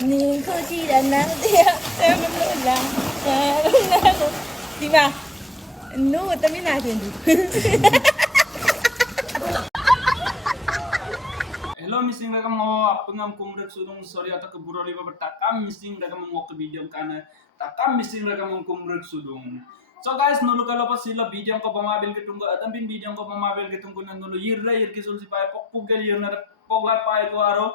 Nhìn cô chi là nắng theo Sao nó luôn là Di ba? No, tapi natin Hello missing daga mo apungam kumrek sudung sorry ata ke buroli ba takam missing daga mo ke video kana takam missing daga mo kumrek sudung. So guys nulu kalau pas sila video ko pamabil ke tunggu adam bin video ko pamabil ke tunggu nan nulu yirra yir ki sulsi pai pok gel yir na poglat pai ko aro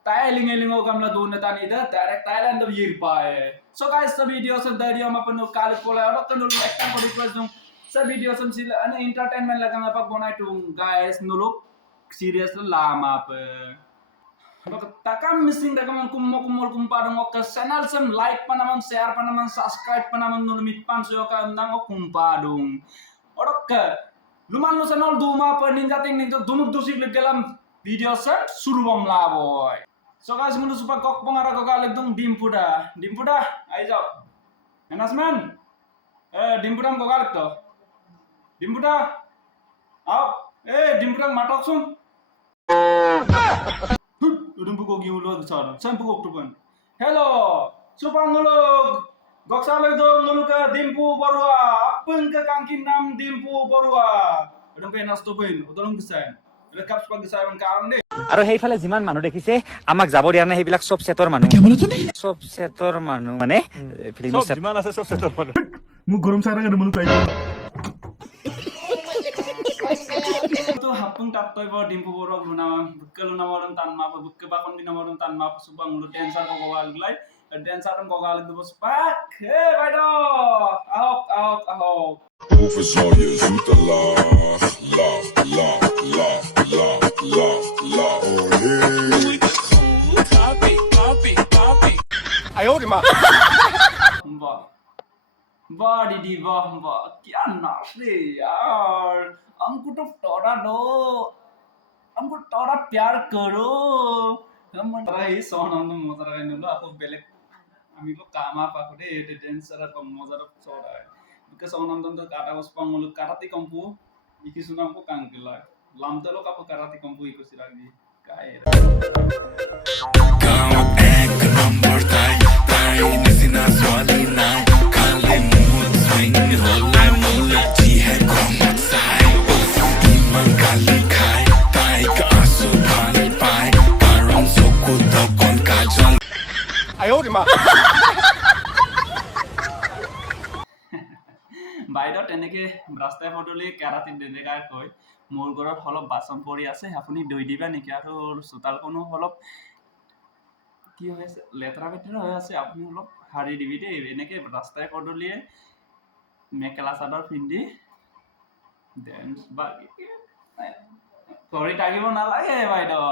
styling elingo kamla dun tani da direct thailand of yir pai. So guys sa video sa video ma panu kalit pola aro kan nulu ekta ko request dung sa video sam sila ana entertainment laga ngapa bonai tung guys nulu serious lama pe takam missing daga man kumol kumpadong ok channel sem like pa naman share pa naman subscribe pa naman nulumit pan so ka nang ok kumpadong orok luman lo channel duma pa ninja ting ninja dumuk dusik legelam video set surubom la boy so guys mulu supa kok pangara ko galeg dong dimpuda ai jao enasman dimpudam ko galeg to dimpuda ao dimpudam matok sung Udung buko giulo sana. Sam buko tupan. Hello. Supang ngulog. Goksalog do nguluka dimpu borua. Apeng ke kangkin nam dimpu borua. Udung penas to pen. Udung gesain. Rekap supang gesain karon de. আৰু সেইফালে যিমান মানুহ দেখিছে আমাক যাব দিয়া নাই সেইবিলাক সব সেটৰ মানুহ সব সেটৰ মানুহ মানে ফিল্ম সেট যিমান আছে সব সেটৰ মানুহ মোক গৰম চাই ৰাখে মন তাই To hapung tap toy bo dimpu borok luna bukke luna moron tan ma bukke bakon dina moron tan ma subang lu dancer ko gogal glai dancer ko gogal du bos pak hey baido ahok Hoeveel zou je zoete lach. Oh nee. আয়ো মা वाह दीदी वाह क्या नाच रे यार हमको तो टोरा दो हमको टोरा प्यार करो हम ही सॉन्ग हम तो मजा रहा है नुलो आपको बेले আমি লোক কামা পাকরে এ ড্যান্সার আর কম মজার চড়া বিকজ সনন্দন তো কাটা বস পাঙ্গুল কাটাতি কম্পু ইকি সুনাম কো কাঙ্কিলা লামতে লোক আপু কাটাতি কম্পু ইকো সিরাগি কায় Count egg number tai nesina swali nai kale mood swing hola mola ji hai komat sai iman kali khai tai ka asu bhani pai karon soku dokon kajol 哎呦我的妈 বাইদেউ তেনেকে ৰাস্তাই পদূলি কেৰাতি তেনেকাই কয় মোৰ ঘৰত অলপ বাচন পৰি আছে আপুনি দৈ দিবা নেকি আৰু চোতালখনো অলপ কি হৈ আছে লেতেৰা বেতেৰা হৈ আছে আপুনি অলপ সাৰি দিবি দেই এনেকে ৰাস্তাই পদূলিয়ে মেখেলা চাদৰ পিন্ধি ডেন্স বা কৰি থাকিব নালাগে বাইদেউ